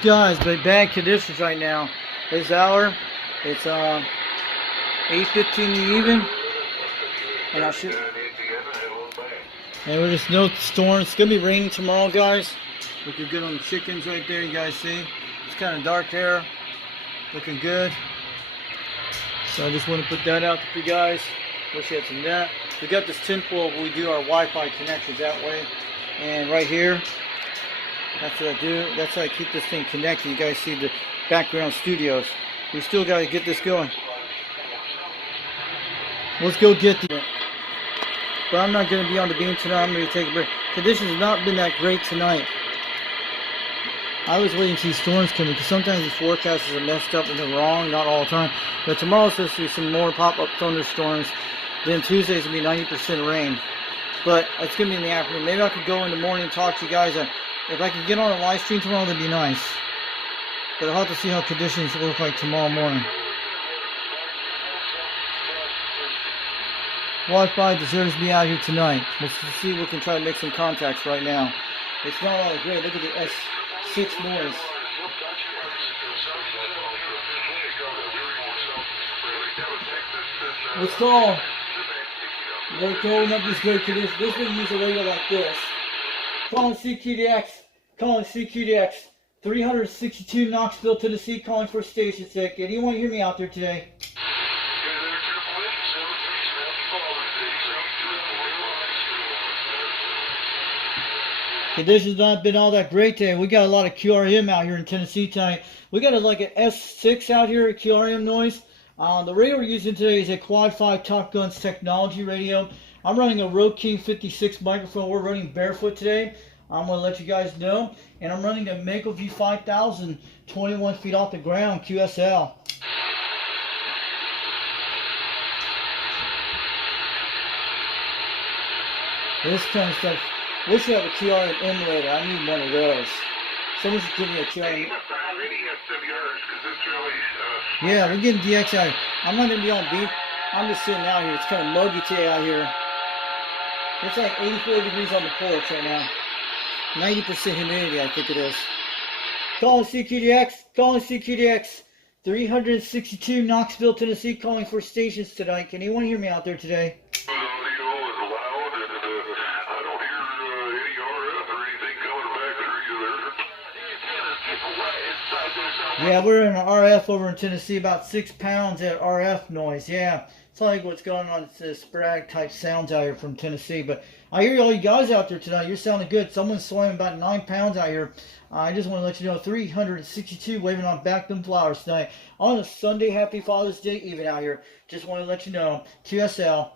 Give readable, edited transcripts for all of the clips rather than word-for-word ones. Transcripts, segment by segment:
Guys, but bad conditions right now. This hour, it's 8:15 in the evening, and I should. And we're just no storm. It's gonna be raining tomorrow, guys. Looking good on the chickens right there. You guys see? It's kind of dark there. Looking good. So I just want to put that out for you guys. Wish you had some net. We got this tinfoil. We do our Wi-Fi connections that way. And right here. That's what I do. That's how I keep this thing connected. You guys see the background studios. We still got to get this going. Let's go get the... But I'm not going to be on the beam tonight. I'm going to take a break. Conditions have not been that great tonight. I was waiting to see storms coming because sometimes these forecasts are messed up and they're wrong, not all the time. But tomorrow's supposed to be some more pop-up thunderstorms. Then Tuesday's going to be 90% rain. But it's going to be in the afternoon. Maybe I could go in the morning and talk to you guys. If I could get on a live stream tomorrow, that'd be nice. But I'll have to see how conditions look like tomorrow morning. Wi-Fi deserves to be out here tonight. Let's see if we can try to make some contacts right now. It's not all that great. Look at the S6 noise. Let's call. We're calling up this great condition. This is going to use a radio like this. Calling CQDX. Calling CQDX. 362 Knoxville, Tennessee. Calling for station check. Anyone hear me out there today? Conditions not been all that great today. We got a lot of QRM out here in Tennessee tonight. We got like an S6 out here, QRM noise. The radio we're using today is a Quad5 TopGun technology radio. I'm running a Rode 56 microphone. We're running barefoot today. I'm going to let you guys know. And I'm running a Mako V5000, 21 feet off the ground, QSL. This kind of stuff. Wish I had a QRM emulator. I need one of those. Someone should give me a QRM. Yeah, we're getting DX out here. I'm not going to be on beat. I'm just sitting out here. It's kind of muggy today out here. It's like 84 degrees on the porch right now. 90% humidity, I think it is. Calling CQDX. Calling CQDX. 362 Knoxville, Tennessee. Calling for stations tonight. Can anyone hear me out there today? Yeah, we're in an RF over in Tennessee, about 6 pounds at RF noise. Yeah, it's like what's going on. It's sporadic type sounds out here from Tennessee. But I hear all you guys out there tonight. You're sounding good. Someone's slamming about 9 pounds out here. I just want to let you know, 362 waving on back them flowers tonight on a Sunday. Happy Father's Day even out here. Just want to let you know, QSL.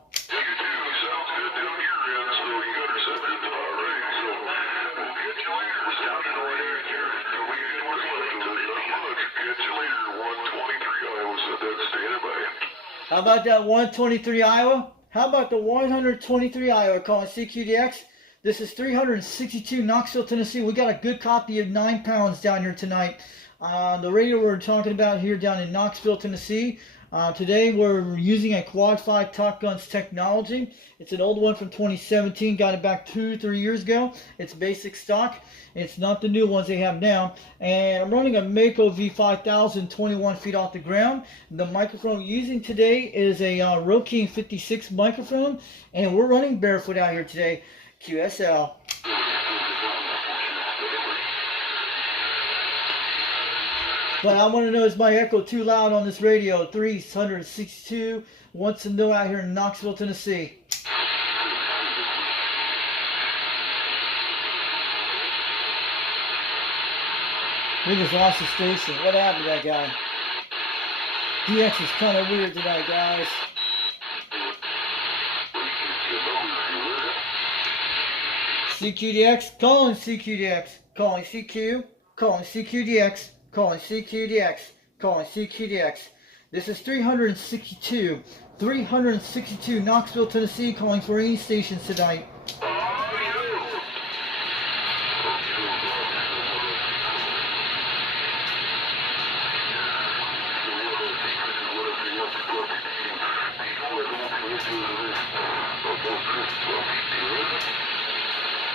How about that 123 Iowa? How about the 123 Iowa calling CQDX? This is 362 Knoxville, Tennessee. We got a good copy of 9 pounds down here tonight. The radio we're talking about here down in Knoxville, Tennessee. Today we're using a Quad5 TopGun's technology. It's an old one from 2017. Got it back 2-3 years ago. It's basic stock. It's not the new ones they have now. And I'm running a Mako V5000, 21 feet off the ground. The microphone we're using today is a Rode 56 microphone. And we're running barefoot out here today. QSL. But I want to know, is my echo too loud on this radio? 362 wants to know out here in Knoxville, Tennessee. We just lost the station. What happened to that guy? DX is kind of weird tonight, guys. CQDX, calling CQDX, calling CQ, calling CQDX. Calling CQDX, calling CQDX. This is 362 Knoxville, Tennessee, calling for any stations tonight.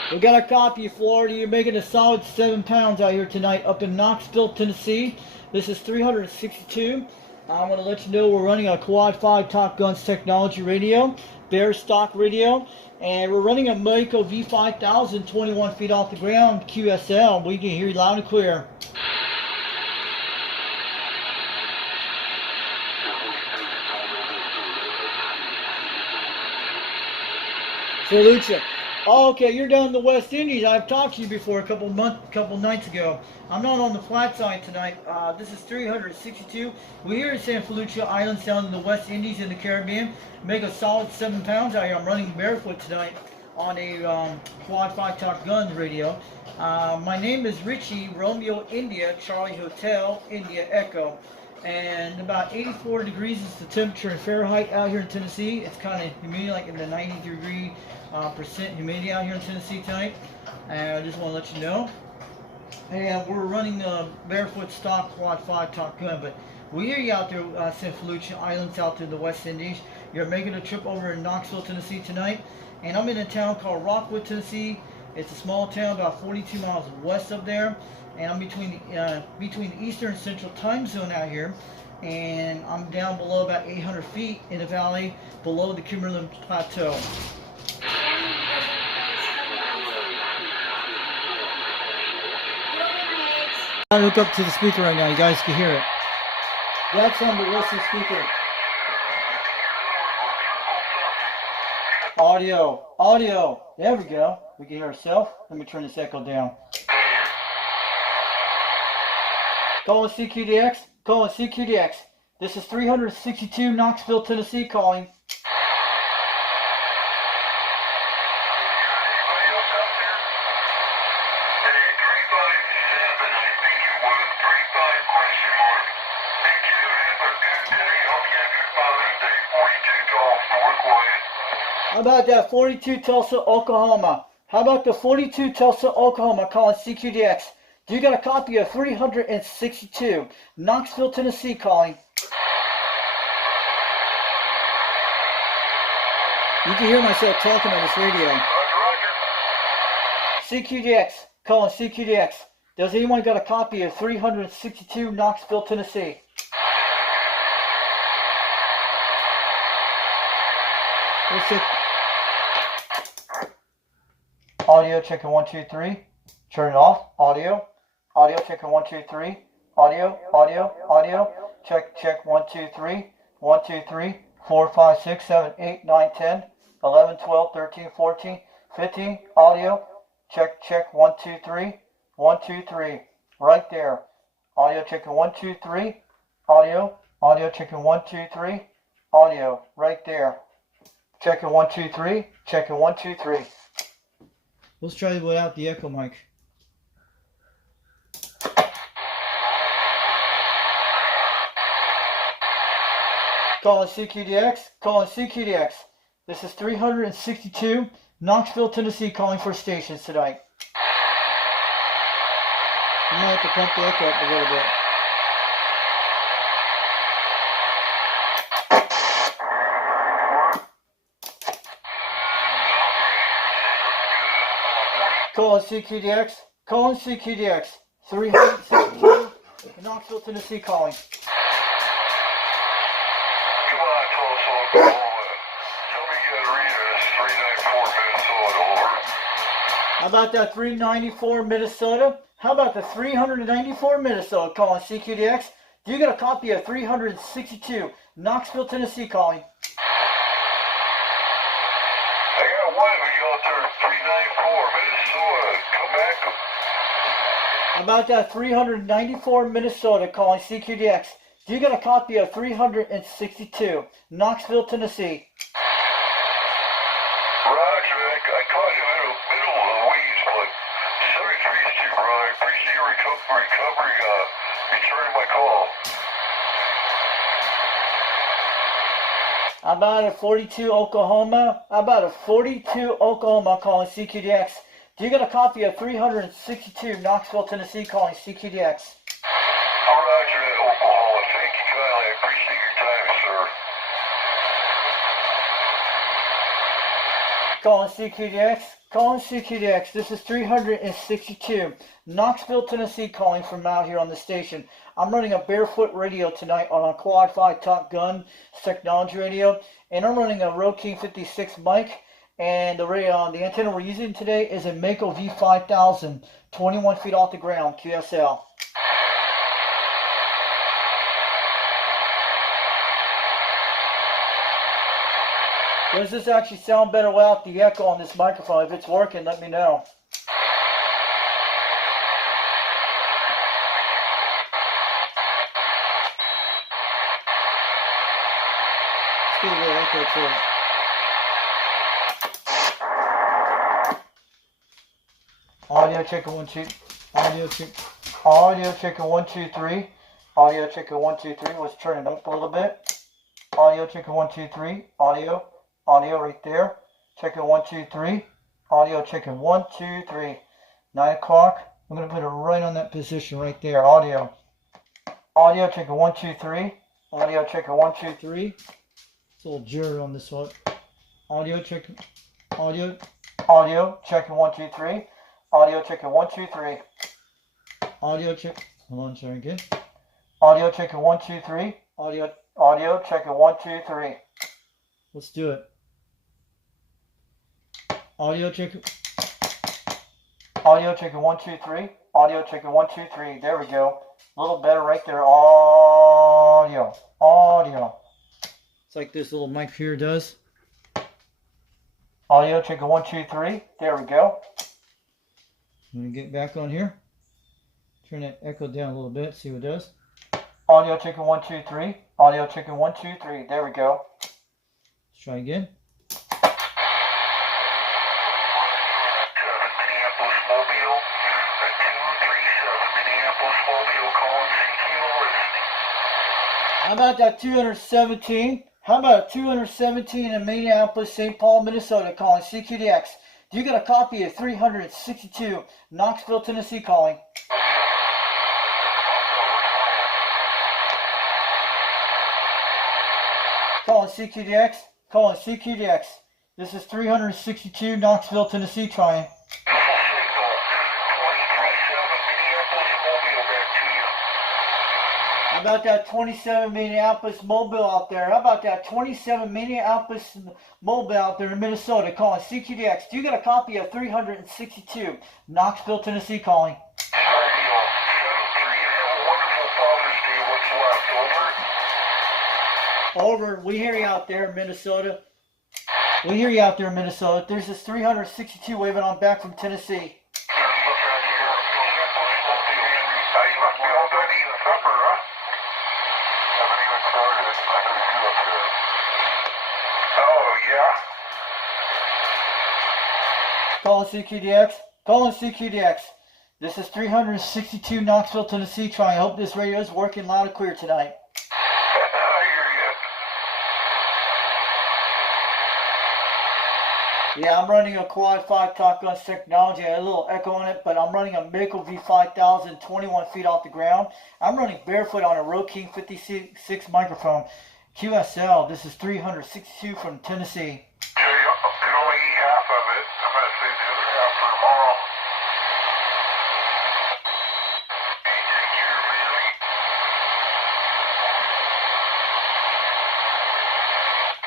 We got a copy of Florida. You're making a solid 7 pounds out here tonight up in Knoxville, Tennessee. This is 362. I'm going to let you know we're running a Quad 5 TopGun's technology radio, bare stock radio, and we're running a Mako V5000, 21 feet off the ground, QSL. We can hear you loud and clear. Salute you. Oh, okay, you're down in the West Indies. I've talked to you before a couple nights ago. I'm not on the flat side tonight. This is 362. We're here in San Felicia Islands down in the West Indies in the Caribbean. Make a solid 7 pounds out here. I'm running barefoot tonight on a Quad 5 TopGun radio. My name is Richie, Romeo India, Charlie Hotel, India Echo. And about 84 degrees is the temperature in Fahrenheit out here in Tennessee. It's kind of humidity, like in the 90% humidity out here in Tennessee tonight. And I just want to let you know. And we're running barefoot stock Quad 5 TopGun, but we hear you out there, San Felicia Islands out there in the West Indies. You're making a trip over in Knoxville, Tennessee tonight. And I'm in a town called Rockwood, Tennessee. It's a small town about 42 miles west of there. And I'm between the Eastern and Central time zone out here. And I'm down below about 800 feet in the valley below the Cumberland Plateau. I'm gonna hook up to the speaker right now. You guys can hear it. That's on the Wilson speaker. Audio. There we go. We can hear ourselves. Let me turn this echo down. Calling CQDX. This is 362 Knoxville, Tennessee calling. How about that 42 Tulsa, Oklahoma? How about the 42 Tulsa, Oklahoma calling CQDX? Do you got a copy of 362 Knoxville, Tennessee calling? You can hear myself talking on this radio. CQDX, calling CQDX. Does anyone got a copy of 362 Knoxville, Tennessee? Let's see. Audio checking 1 2 3. Turn it off. Audio checking 1 2 3. Audio. Check 1 2 3. 1 2 3. 4 5 6 7 8 9 10 11 12 13 14 15. Audio check 1 2 3. 1 2 3. Right there. Audio checking 1 2 3. Audio checking 1 2 3. Audio right there. Checking 1 2 3. Checking 1 2 3. Let's try it without the echo mic. Calling CQDX. This is 362 Knoxville, Tennessee calling for stations tonight. You might have to pump the echo up a little bit. Calling CQDX. 362 Knoxville, Tennessee calling. How about that 394 Minnesota? How about the 394 Minnesota calling CQDX? Do you got a copy of 362 Knoxville, Tennessee calling? I got one of you out there, 394 Minnesota. Come back. How about that 394 Minnesota calling CQDX? Do you got a copy of 362 Knoxville, Tennessee? Roger, I caught you in the middle of the weeds, but 73 is too broad. I appreciate your recovery, returning my call. How about a 42 Oklahoma? How about a 42 Oklahoma calling CQDX? Do you got a copy of 362 Knoxville, Tennessee calling CQDX? Roger that, Oklahoma. Thank you kindly. I appreciate your time, sir. Calling CQDX. calling CQDX. This is 362. Knoxville, Tennessee calling from out here on the station. I'm running a barefoot radio tonight on a Quad 5 TopGun technology radio. And I'm running a Rode King 56 mic. And the antenna we're using today is a Mako V5000, 21 feet off the ground, QSL. Does this actually sound better without the echo on this microphone? If it's working, let me know. Let's get a little echo to it. Audio checker 1 2. Audio checker 1 2 3. Audio checker 1 2 3. Let's turn it up a little bit. Audio checker 1 2 3. Audio right there. Checker 1 2 3. Audio checker 1 2 3. 9 o'clock. I'm gonna put it right on that position right there. Audio checker 1 2 3. Audio checker 1 2 3. It's a little jitter on this one. Audio checker 1 2 3. Audio checker 1 2 3. Audio check. Hold on, sorry again. Audio checker 1 2 3. Audio checker 1 2 3. Let's do it. Audio checker 1 2 3. Audio checker 1 2 3. There we go. A little better right there. Audio. It's like this little mic here does. Audio checker 1 2 3. There we go. I'm gonna get back on here. Turn that echo down a little bit. See what it does. Audio checker 1 2 3. Audio checker 1 2 3. There we go. Let's try again. How about that 217? How about 217 in Minneapolis, St. Paul, Minnesota calling CQDX? Do you got a copy of 362 Knoxville, Tennessee calling? Calling CQDX. This is 362 Knoxville, Tennessee trying. How about that 27 Minneapolis Mobile out there? How about that 27 Minneapolis Mobile out there in Minnesota calling CQDX? Do you got a copy of 362 Knoxville, Tennessee calling? Over. We hear you out there in Minnesota. There's this 362 waving on back from Tennessee. Calling CQDX. This is 362 Knoxville, Tennessee trying. I hope this radio is working loud and clear tonight. Yeah, I'm running a Quad 5 TopGun technology. I had a little echo on it, but I'm running a Mako V5000, 21 feet off the ground. I'm running barefoot on a Rode King 56 microphone. QSL, this is 362 from Tennessee. I can only eat half of it. I'm going to save the other half for tomorrow.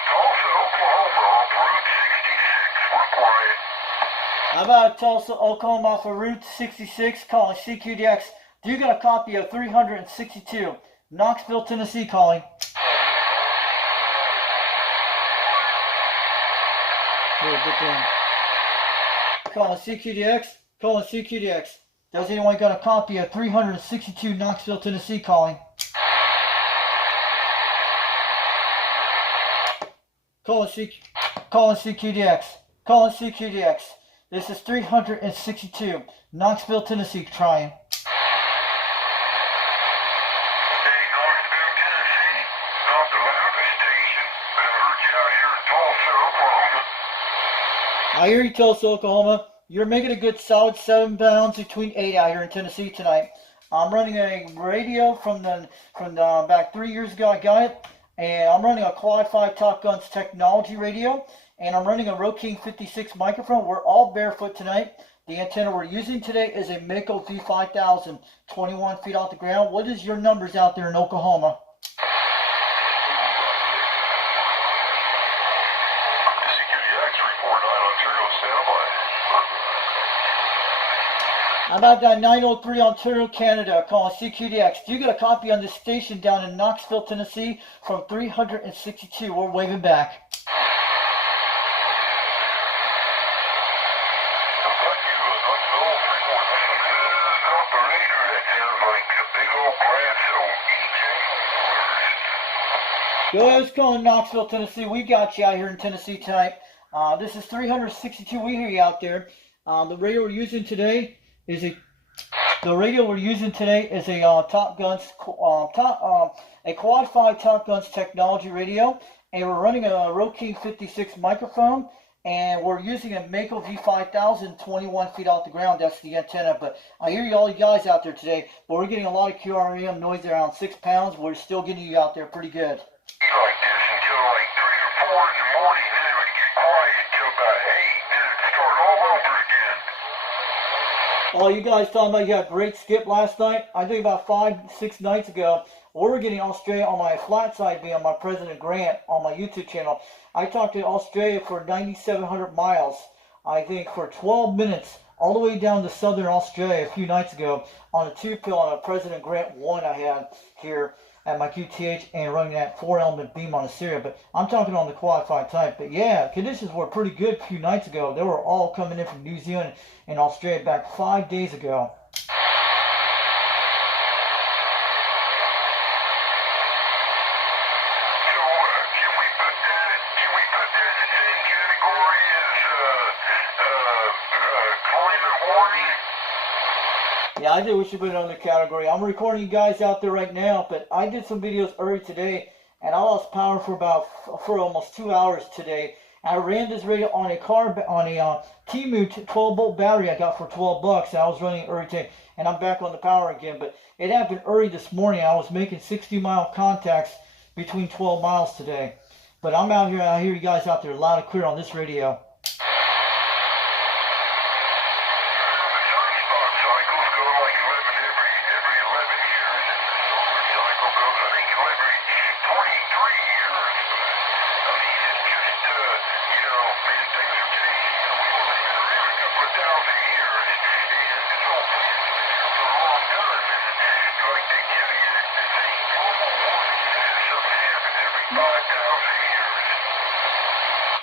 Tulsa, Oklahoma, off Route 66. We're quiet. How about Tulsa, Oklahoma off of Route 66 calling CQDX? Do you got a copy of 362 Knoxville, Tennessee calling? Calling CQDX. Does anyone got a copy of 362 Knoxville, Tennessee calling? Calling CQDX. This is 362 Knoxville, Tennessee trying. I hear you, Tulsa, Oklahoma. You're making a good solid 7 pounds between 8 out here in Tennessee tonight. I'm running a radio from back 3 years ago. I got it, and I'm running a Quad 5 TopGun's technology radio. and I'm running a Rode 56 microphone. We're all barefoot tonight. The antenna we're using today is a Mako V5000, 21 feet off the ground. What is your numbers out there in Oklahoma? CQDX 349 Ontario, standby. How about that 903 Ontario, Canada, calling CQDX. Do you get a copy on this station down in Knoxville, Tennessee from 362? We're waving back. Go ahead, it's calling Knoxville, Tennessee. We got you out here in Tennessee tonight. This is 362. We hear you out there. The radio we're using today is a TopGun's a Quad5 TopGun's technology radio, and we're running a Rode 56 microphone, and we're using a Mako V5000, 21 feet off the ground. That's the antenna. But I hear all you guys out there today, but we're getting a lot of QRM noise around 6 pounds. We're still getting you out there pretty good. Like this until like 3 or 4 in the morning, then it would get quiet till about 8, then it'd start all over again. Oh, you guys talking about you had a great skip last night? I think about 5-6 nights ago, we were getting Australia on my flat side beam on my President Grant on my YouTube channel. I talked to Australia for 9,700 miles, I think for 12 minutes, all the way down to southern Australia a few nights ago on a 2-pill on a President Grant 1 I had here at my QTH and running that 4-element beam on a Syria. But I'm talking on the Quad 5 type. But yeah, conditions were pretty good a few nights ago. They were all coming in from New Zealand and Australia back 5 days ago. Yeah, I think we should put it on the category. I'm recording you guys out there right now, but I did some videos early today, and I lost power for almost 2 hours today. I ran this radio on a T-Mu 12-volt battery I got for $12. I was running early today, and I'm back on the power again. But it happened early this morning. I was making 60-mile contacts between 12 miles today. But I'm out here. I hear you guys out there loud and clear on this radio.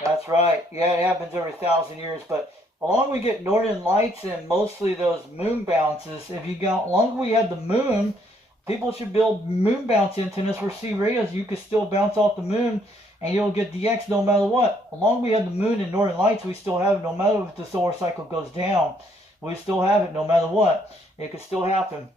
That's right. Yeah, it happens every 1,000 years. But along we get northern lights and mostly those moon bounces. Along we had the moon, people should build moon bounce antennas for C radios. You could still bounce off the moon and you'll get DX no matter what. Along we had the moon and northern lights, we still have it no matter if the solar cycle goes down. We still have it no matter what. It could still happen.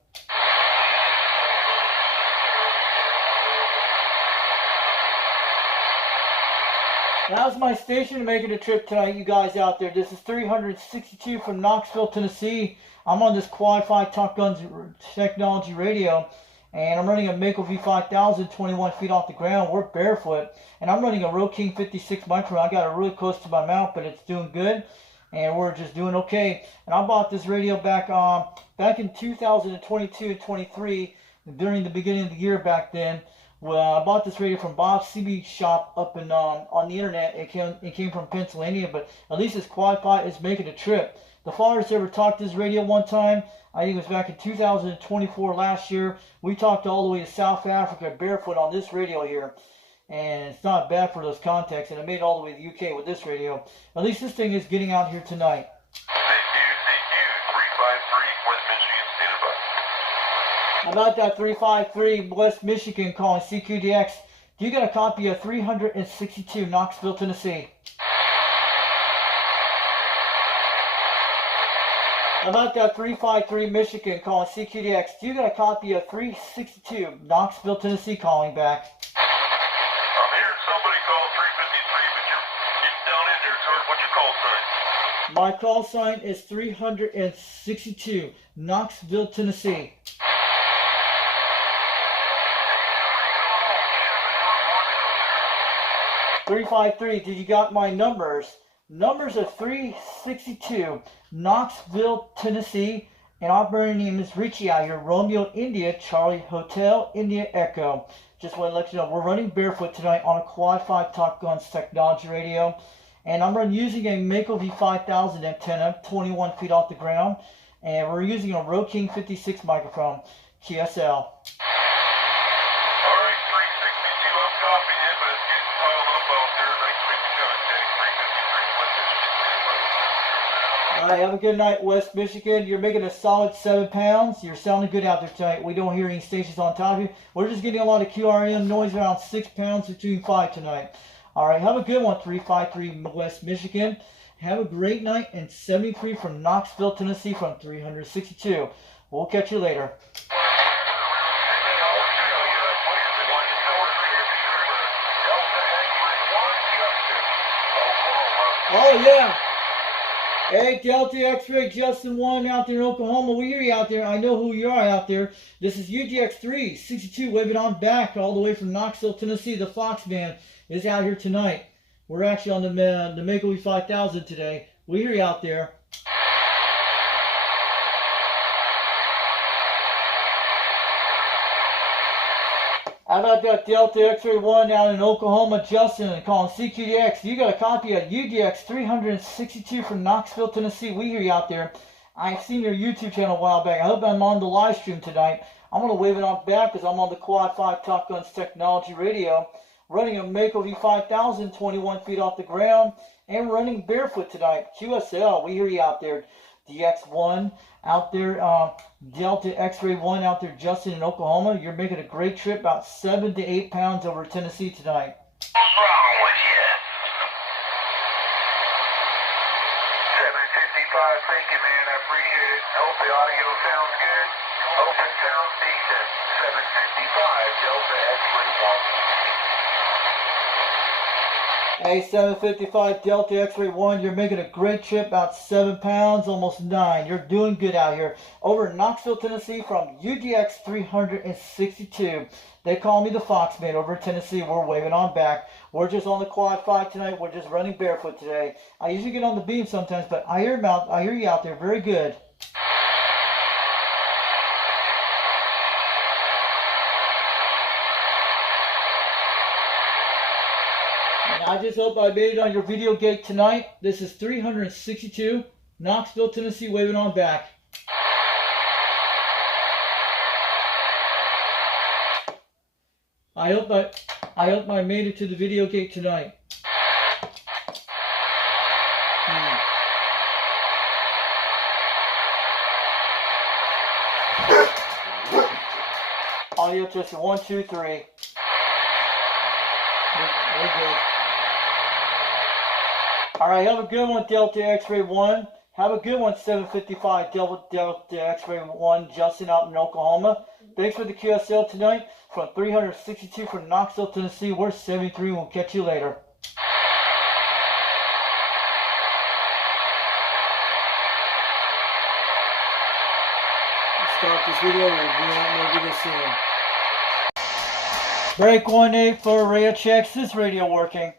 How's my station making a trip tonight, you guys out there? This is 362 from Knoxville, Tennessee. I'm on this Quad 5 TopGun's technology radio, and I'm running a Mako V5000, 21 feet off the ground. We're barefoot, and I'm running a Rode 56 microphone. I got it really close to my mouth, but it's doing good, and we're just doing okay. And I bought this radio back in 2022 and 23, during the beginning of the year back then. Well, I bought this radio from Bob's CB shop up in on the internet. It came from Pennsylvania, but at least this Quad 5 is making a trip. The farthest ever talked this radio one time, I think it was back in 2024 last year. We talked all the way to South Africa barefoot on this radio here. And it's not bad for those contacts, and it made it all the way to the UK with this radio. At least this thing is getting out here tonight. Thank you, 353 West Michigan, standby. How about that 353 West Michigan calling CQDX? Do you got a copy of 362 Knoxville, Tennessee? How about that 353 Michigan calling CQDX? Do you got a copy of 362 Knoxville, Tennessee calling back? I'm hearing somebody call 353, but you're down in there, sir. What's your call sign? My call sign is 362 Knoxville, Tennessee. 353, did you got my numbers? Numbers are 362, Knoxville, Tennessee, and operating name is Richie out here, Romeo India, Charlie Hotel, India Echo. Just want to let you know, we're running barefoot tonight on a Quad 5 TopGun's technology radio. And I'm using a Mako V5000 antenna, 21 feet off the ground. And we're using a Rode King 56 microphone, QSL. Alright, 362, I'm copying it, but it's getting piled up out there. Thanks for the contact. 353, Alright, have a good night, West Michigan. You're making a solid 7 pounds. You're sounding good out there tonight. We don't hear any stations on top of you. We're just getting a lot of QRM noise, around 6 pounds between 5 tonight. Alright, have a good one, 353 West Michigan. Have a great night, and 73 from Knoxville, Tennessee from 362. We'll catch you later. Oh, yeah. Hey, Delta X-Ray Justin 1 out there in Oklahoma. We hear you out there. I know who you are out there. This is UDX362 waving on back all the way from Knoxville, Tennessee. The Fox Band is out here tonight. We're actually on the Mako V5000 today. We hear you out there. How about that Delta X-Ray 1 down in Oklahoma, Justin, calling CQDX. You got a copy of UDX362 from Knoxville, Tennessee. We hear you out there. I've seen your YouTube channel a while back. I hope I'm on the live stream tonight. I'm going to wave it on back because I'm on the Quad 5 TopGun's technology radio, running a Mako V5000, 21 feet off the ground, and running barefoot tonight. QSL, we hear you out there. DX1 out there, Delta X-Ray 1 out there, Justin in Oklahoma. You're making a great trip, about 7 to 8 pounds over Tennessee tonight. What's wrong with you? 755, thank you, man. I appreciate it. Hope the audio sounds good. Hope it sounds decent. 755, Delta X-Ray 1. Hey, 755 Delta X-Ray 1, you're making a great trip, about 7 pounds, almost 9. You're doing good out here. Over in Knoxville, Tennessee from UDX 362. They call me the Fox Man over in Tennessee. We're waving on back. We're just on the Quad 5 tonight. We're just running barefoot today. I usually get on the beam sometimes, but I hear you out there. Very good. I just hope I made it on your video gate tonight. This is 362, Knoxville, Tennessee, waving on back. I hope I made it to the video gate tonight. Audio testing 1, 2, 3. We're good. Alright, have a good one, Delta X-Ray 1. Have a good one, 755 Delta X-Ray 1, Justin out in Oklahoma. Thanks for the QSL tonight. From 362 from Knoxville, Tennessee. We're 73. We'll catch you later. Let's start this video. We'll do this soon. Break 1-8 for radio checks. This radio working.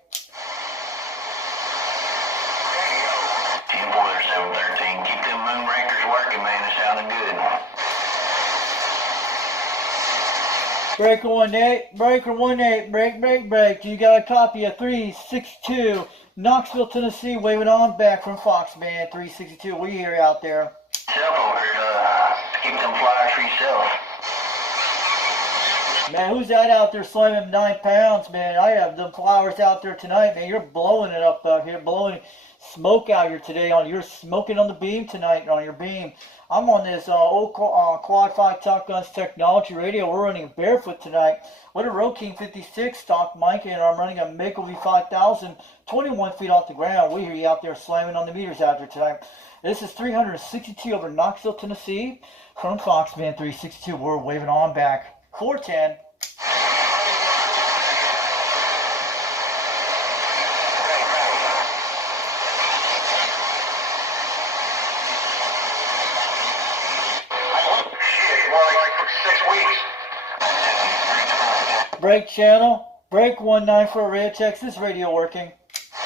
Breaker 1-8, breaker 1-8, break. You got a copy of 362, Knoxville, Tennessee, waving on back from Fox Man 362. We hear you out there. Self over here, keep them flyers for yourself. Man, who's that out there slamming 9 pounds, man? I have them flowers out there tonight, man. You're blowing it up out here, blowing smoke out here today. You're smoking on the beam tonight on your beam. I'm on this old Quad 5 TopGun's technology radio. We're running barefoot tonight with a Rode King 56 stock mic, and I'm running a Mako V5000, 21 feet off the ground. We hear you out there slamming on the meters out there tonight. This is 362 over Knoxville, Tennessee from Foxman 362. We're waving on back. 410. Break channel, Break 19 for radio checks. This radio working.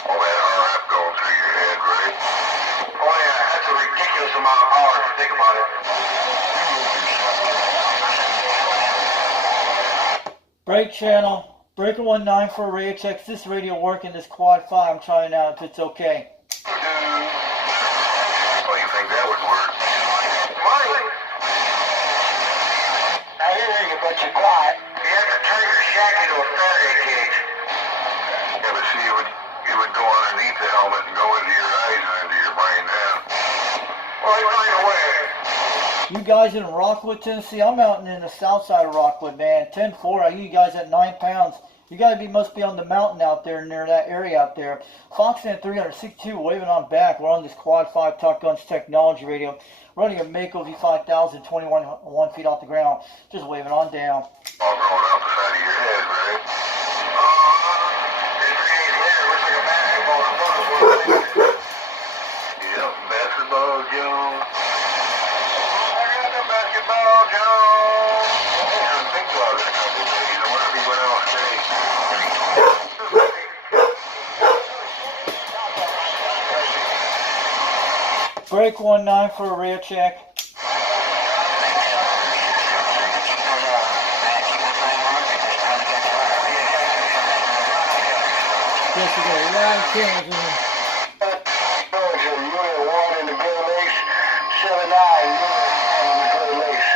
All that RF going through your head, right? Oh yeah, that's a ridiculous amount of power if you think about it. Break channel. Breaker 19 for radio checks. This radio working. This Quad 5 I'm trying out if it's okay. Oh, you think that would work? Might. I hear you, but you're quiet. You have to turn your shack into a Faraday cage. Yeah, but see, it would go underneath the helmet and go into your eyes and into your brain then. Well, I find a way. You guys in Rockwood, Tennessee? I'm out in the south side of Rockwood, man. 10-4. I hear you guys at 9 pounds. You gotta must be on the mountain out there near that area out there. Foxman 362 waving on back. We're on this Quad 5 TopGun's technology radio. Running a Mako V5000, 21 feet off the ground. Just waving on down. All growing out the side of your head, right? In 3 days later, it looks like a basketball in front of us. Yep, basketball, Joe. I got the basketball, Joe. I didn't think about it in a couple of days. I wonder if he went out today. Break 19 for a radio check. Yes, we got a lot of cameras in here. Unit 1 in the Great Lakes, 7-9 in the Great Lakes.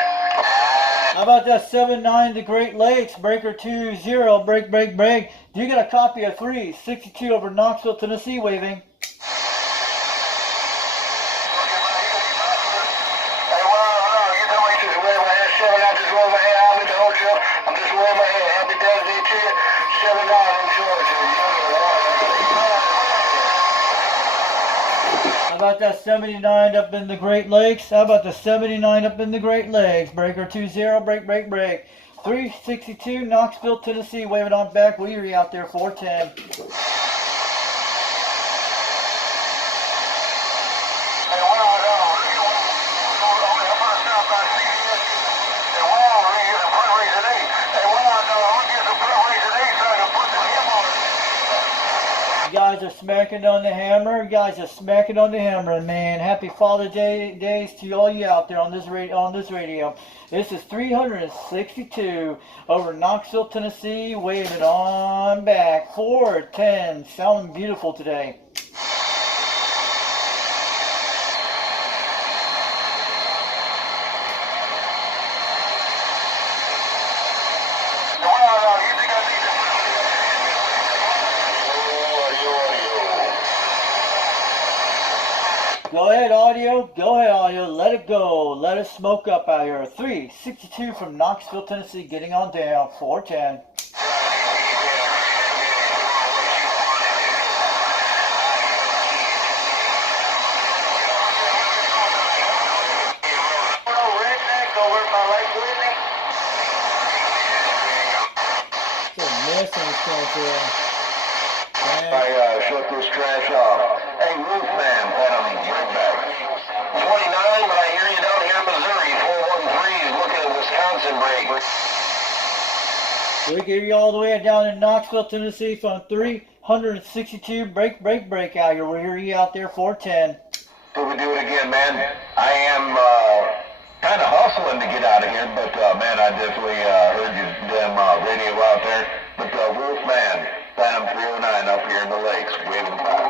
How about that 7-9 the Great Lakes? Breaker 20, break, break, break. You got a copy of 362 over Knoxville, Tennessee waving. I'm just waving my hand. Happy Thursday to you. 7-9 in Georgia. How about that 79 up in the Great Lakes? How about the 79 up in the Great Lakes? Breaker 20, break, break, break. 362 Knoxville, Tennessee waving on back. What are you out there? 410. You guys are smacking on the hammer. You guys are smacking on the hammer, man. Happy Father's Day days to all you out there on this radio. This is 362 over Knoxville, Tennessee. Waving on back. 410. Sounding beautiful today. Go ahead, audio. Go ahead, audio. Let it go. Let it smoke up out here. 362 from Knoxville, Tennessee. Getting on down. 410. I shut this trash off. Hey, Wolfman, right back. 29, but I hear you down here in Missouri. 413 is looking at Wisconsin break. We give you all the way down in Knoxville, Tennessee from 362. Break, break, break out here. We'll hear you out there. 410. So we do it again, man. I am kind of hustling to get out of here, but man, I definitely heard you damn radio out there. But Wolfman, Phantom 309 up here in the lakes, waving 5.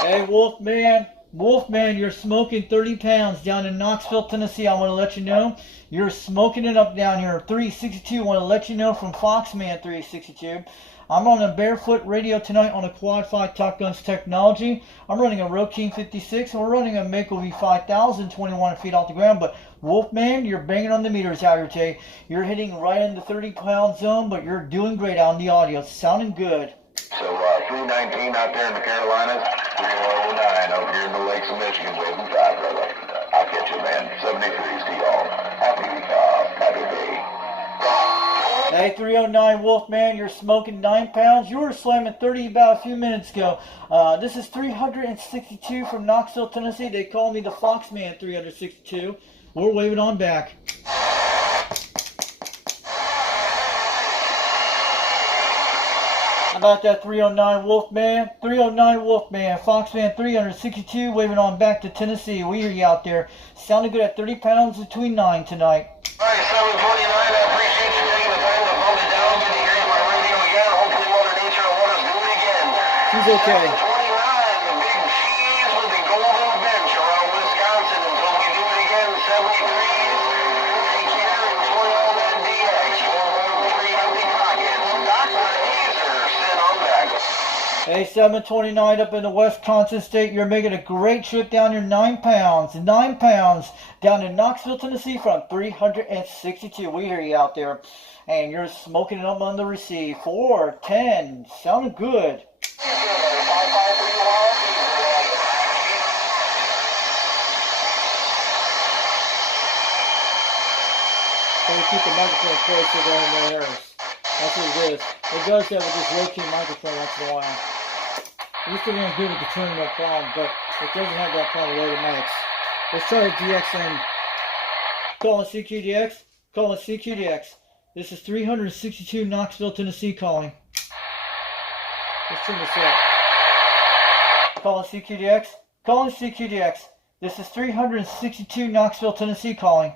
Hey, Wolfman, you're smoking 30 pounds down in Knoxville, Tennessee. I want to let you know. You're smoking it up down here. 362. I want to let you know from Foxman 362. I'm on a barefoot radio tonight on a Quad 5 TopGun's technology. I'm running a Rokeen 56 and we're running a Mako V5000, 21 feet off the ground. But Wolfman, you're banging on the meters out here today. You're hitting right in the 30-pound zone, but you're doing great out on the audio. It's sounding good. So 319 out there in the Carolinas, 309 over here in the lakes of Michigan, waving 5, brother. I'll catch you, man. 73, see y'all. Happy day. Hey, 309 Wolfman, you're smoking 9 pounds. You were slamming 30 about a few minutes ago. This is 362 from Knoxville, Tennessee. They call me the Foxman 362. We're waving on back. about that 309 Wolfman? 309 Wolfman, Foxman 362, waving on back to Tennessee. We hear you out there. Sounded good at 30 pounds between 9 tonight. All right, 729, I appreciate you taking the time to bump it down. Good to hear you on my radio again. Hopefully Mother Nature will let us do it again. She's okay. 729, the big cheese with the golden bench around Wisconsin until we do it again. 73, take care, enjoy all that DX. 413 empty pockets. Dr. Hazer, send on back. Hey, 729 up in the Wisconsin state. You're making a great trip down here. 9 pounds. 9 pounds down in Knoxville, Tennessee from 362. We hear you out there. And you're smoking it up on the receive. 410. Sounding good. Gotta keep the microphone closer there in the ears. That's what it is. It does that with this low-key microphone once in a while. It used to be good with the tuning no problem, but it doesn't have that problem with other mics. Let's try the DXN. Calling CQDX. Calling CQDX. This is 362 Knoxville, Tennessee calling. Let's turn this up. Calling CQDX. Calling CQDX. This is 362 Knoxville, Tennessee calling.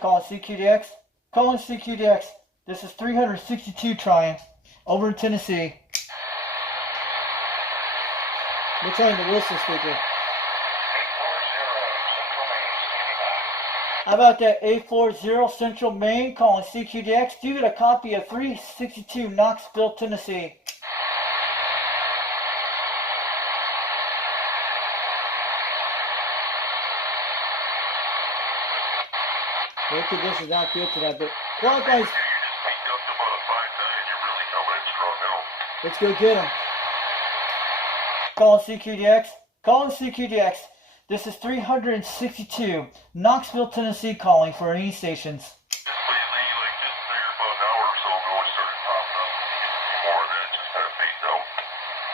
Calling CQDX. Calling CQDX. This is 362 trying. Over in Tennessee. We're trying the Wilson speaker. How about that 840 Central Maine calling CQDX? Do you get a copy of 362 Knoxville, Tennessee? Air conditioning's not good tonight, but Quad5's. Let's go get him. Calling CQDX. Calling CQDX. This is 362 Knoxville, Tennessee calling for any stations.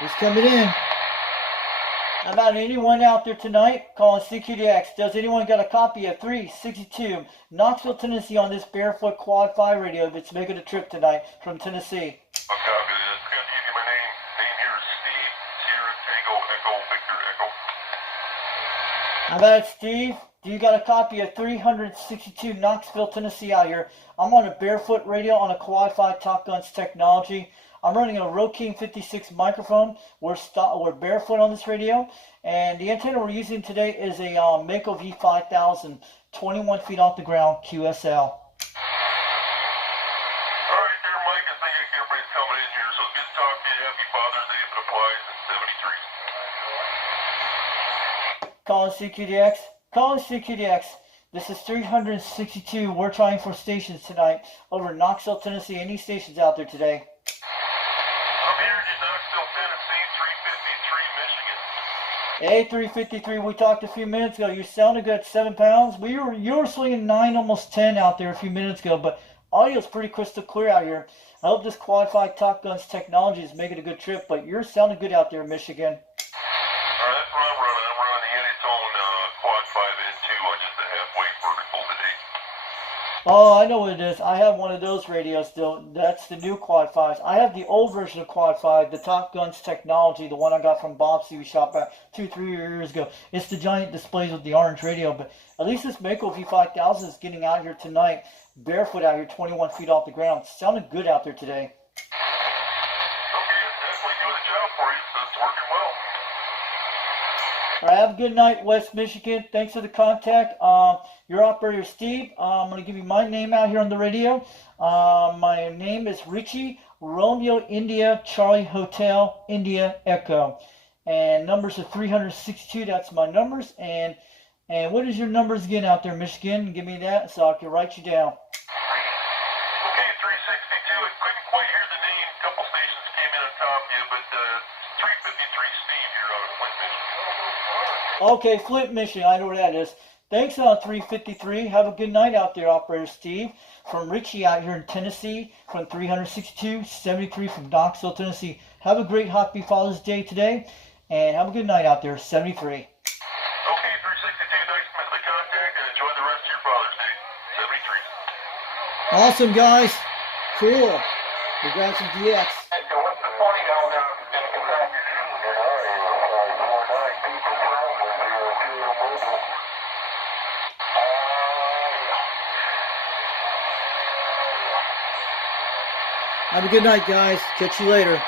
He's coming in. How about anyone out there tonight calling CQDX? Does anyone got a copy of 362 Knoxville, Tennessee on this barefoot Quad 5 radio that's making a trip tonight from Tennessee? A copy of this. Got to give you my name. Name here is Steve, Sierra, Tango, Echo, Victor, Echo. How about it, Steve? Do you got a copy of 362 Knoxville, Tennessee out here? I'm on a barefoot radio on a Quad 5 TopGun's technology. I'm running a Rode 56 microphone. We're barefoot on this radio, and the antenna we're using today is a Mako V5000, 21 feet off the ground, QSL. All right there, Mike. I think everybody's coming in here, so it's good to talk to you. Happy Father's Day if it applies. It's 73. Calling CQDX. Calling CQDX. This is 362. We're trying for stations tonight over in Knoxville, Tennessee. Any stations out there today? I'm here in Knoxville, Tennessee, 353, Michigan. Hey, 353. We talked a few minutes ago. You sounded good at 7 pounds. You were swinging 9, almost 10 out there a few minutes ago, but audio's pretty crystal clear out here. I hope this Quad 5 TopGun's technology is making a good trip, but you're sounding good out there in Michigan. All right, that's what I'm running. I'm running the Edison Quad 5N2 on just a halfway vertical today. Oh, I know what it is. I have one of those radios still. That's the new Quad 5s. I have the old version of Quad 5, the TopGun's technology, the one I got from Bob's TV shop back 2-3 years ago. It's the giant displays with the orange radio, but at least this Mako V5000 is getting out here tonight, barefoot out here, 21 feet off the ground. Sounded good out there today. Okay, it's definitely doing the job for you, so it's working well. All right, have a good night, West Michigan. Thanks for the contact. Your operator, Steve. I'm going to give you my name out here on the radio. My name is Richie, Romeo, India, Charlie, Hotel, India, Echo. And numbers are 362. That's my numbers. And what is your numbers again out there, Michigan? Give me that so I can write you down. Okay, 362. I couldn't quite hear the name. A couple stations came in on top of you, but 353 Steve here out of Flint, Michigan. Okay, Flint, Michigan. I know where that is. Thanks, 353. Have a good night out there, Operator Steve. From Richie out here in Tennessee, from 362, 73 from Knoxville, Tennessee. Have a great Happy Father's Day today, and have a good night out there, 73. Okay, 362. Thanks for the contact, and enjoy the rest of your Father's Day, 73. Awesome, guys. Cool. We grab some DX. What's the 40 down there? Have a good night, guys. Catch you later.